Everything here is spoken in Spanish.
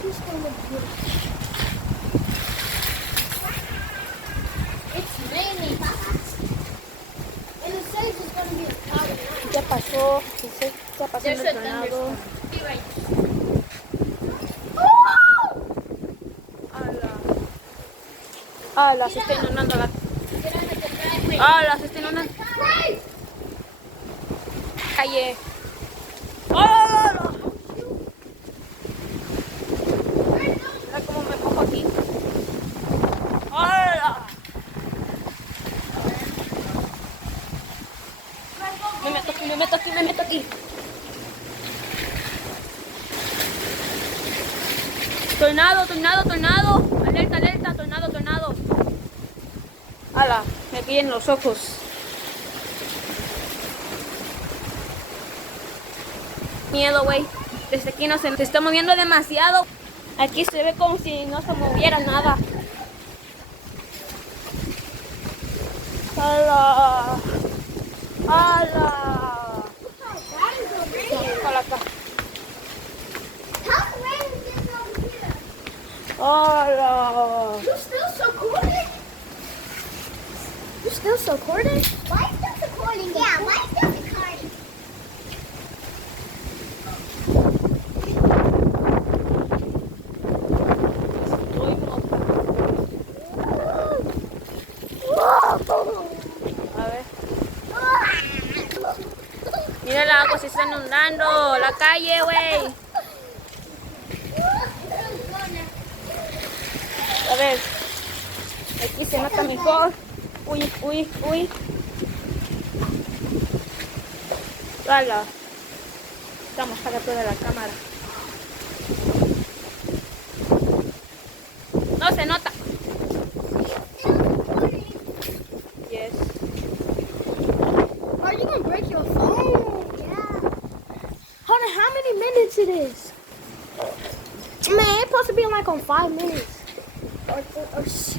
She's gonna be It's raining. And it says it's gonna be a cloudy night. Ya pasó. Sí, ya pasó There's el a tornado. thunderstorm. Be right. Ala, se está inundando la... Get out of the driveway. Ala, se está inundando la calle. ¡Ala! Mira cómo me pongo aquí. ¡Ala! Me meto aquí, me meto aquí, me meto aquí. Tornado, tornado, tornado. Alerta, alerta, tornado, tornado. Ala, me pillen los ojos. Miedo, güey. Desde aquí no se está moviendo demasiado. Aquí se ve como si no se moviera nada. Ala. Ala. Ojalá acá. How's rain getting over here? Ala. You still recording? You still recording? Why is this recording? Yeah, why is this recording? Estoy mojada. A ver. Mira el agua, se está inundando. La calle, güey. A ver. Aquí se nota mejor. Uy, uy, uy. Hola. Vamos a toda la cámara. No se nota. Yes. Are you gonna break your phone? Yeah. Hold on, how many minutes it is? Man, it's supposed to be like on 5 minutes. Or